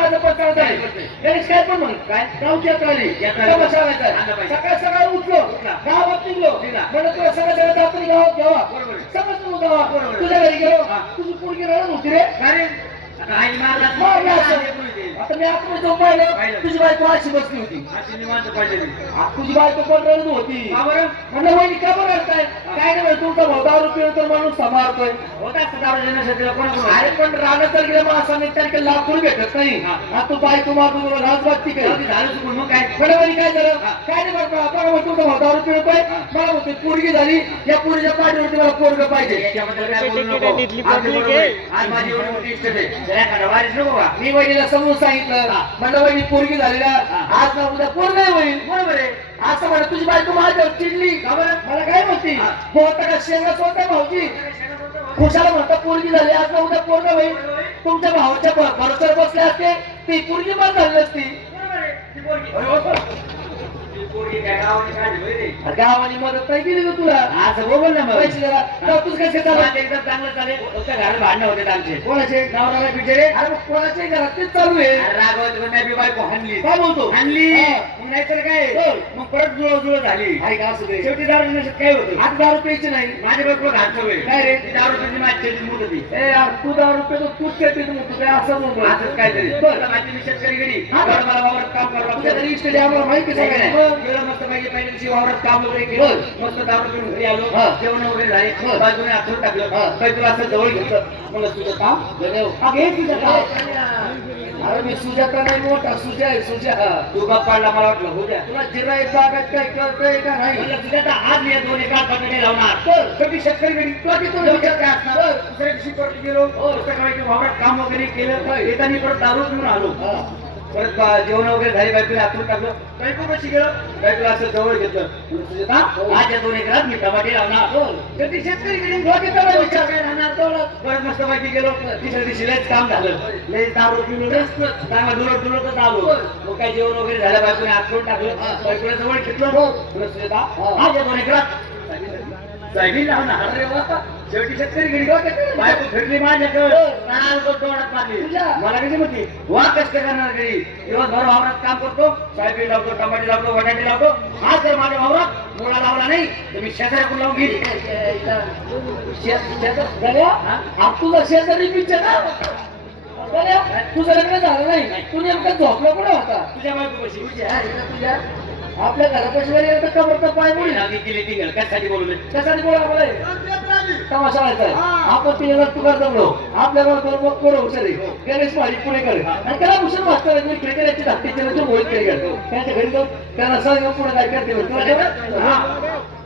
माझं पत्र आहे गणेश काय पण म्हण काय गावची यात्रा आली सकाळ सकाळ उठलो गावात निघलो म्हणलं तुला सगळं सगळं आपण गावात घ्यावा सगळं तू गावा तुझ्या घरी गेलो तुझी पोरगी रडत होती रे आता मी आतमध्ये जाऊन पाहिलं तुझी बायको अशी बसली होती तुझी बायको पण रडत होती म्हणलं वहिनी का बरं रडताय काय नाही तुमचा भाऊ दारू पिऊन तर माणूस सांभाळतोय अरे पण राणा तर गेलं मग असा नाही लाकूड भेटत नाही आता तू बायको मागून राज वाटती काय मग काय म्हणलं वहिनी काय झालं काय नाही बघा मग तुमचा भाऊ दारू पिळतोय मला म्हणते पोरगी झाली या पोरीच्या पाठीवरती मला पोरग पाहिजे आज माझी एवढी मोठी इष्ट आहे मी वहिनीला समजून सांगितलं म्हणलं वहिनी पोरगी झालेला आज ना उद्या पोरग होईल बरोबर आहे असं म्हणत तुझी बायको माझ्यावर चिडली मला काय म्हणती बोलता का शेंगा सोडता भाऊजी खुशाला म्हणता पोरगी झाली आज ना उद्या पोरग होईल तुमच्या भावाच्या भरोश्यावर बसले असते ती पोरगी पण झाली असती गावाने मदत नाही केली का तुला असं बोल ना पैसे जरा तुझ कसे एकदम चांगलं चालेल घरात भांडणं होते आमचे कोणाचे नवरा बिचारे अरे कोणाच्या घरात तेच चालू आहे राघवत बायको हाणली काय बोलतो हाणली मग नाहीतर काय मग परत जुळजुळ झाली असं शेवटी दारू नशेत काय होतं आता दारू प्यायची नाही माझ्या बायको घालतो काय रे दारू प्यायची माझी मूठ होती तू दारू पेतो तूच पेटी तू काय असं बोल असंच काय तरी माझी मी शेतकरी घरी मला वावरात काम करतो तुझ्या घरी इष्ट आम्हाला माहिती सगळं मस्त पाहिजे पहिल्या दिवशी वावरात काम वगैरे केलं मस्त दारू पिऊन घरी आलो जेवण वगैरे झाले बाजूने आतून टाकलं काही तुला असं जवळ घेतलं मग तुझं काम तुझं काम अरे मी सुजाता नाही मोठा सुजा आहे सुजा तू बाप पाडला मला वाटलं हो द्या तुला जिरायत बागात काय कळतंय का नाही सुजाता आज मी दोन एका पद्धतीने लावणार तर कधी शेतकरी घरी तुला तिथून विचार काय असणार दुसऱ्या दिवशी परत गेलो सकाळी वावरात काम वगैरे केलं येताना परत दारू पिऊन आलो परत जेवण वगैरे झाले बायकोला आतून टाकलं बायको कशी गेलं बायकोला असं जवळ घेतलं सुजाता आज या 2 एकरात मी टमाटे लावणार कधी शेतकरी घरी विचार काय राहणार परत मस्त माहिती गेलो तिसऱ्या दिवशी लयच काम झालं लय दारू पिऊन चांगला दुलटच आलो मग काय जेवण वगैरे झालं बायकोने आतून टाकलं बायकोला जवळ घेतलं सुजाता आज या 2 एकरात सायकल लावणार अरे वा शेवटी शेतकरी घरी बायको फिरली माझ्याकडे मला कशी म्हणते वा कष्ट करणार घरी दिवसभर वावरात काम करतो सायकल लावतो टमाटे लावतो बटाटे लावतो आज जर माझ्या वावरात मुळा लावला नाही तर मी शेजाऱ्याकडून लावून घेईल तुझा शेजारी पिक्चर तुझं लग्न झालं नाही तू नेमका झोपला कुठे होता तुझ्या बायको कशी तुझ्या आपल्या घरापाशी कमरचा पाय बोलली केली ती कशासाठी बोलले कशासाठी बोला तमाशा व्हायचा आपण तिला तुकार जमलो आपल्याला कोण हुशार आहे गणेश माळी पुणे करे आणि त्याला हुशार वाचता क्रिकेटची धाकटी मोहित केली त्यांच्या घरी जाऊन त्यांना सहयोग पुढे काय करते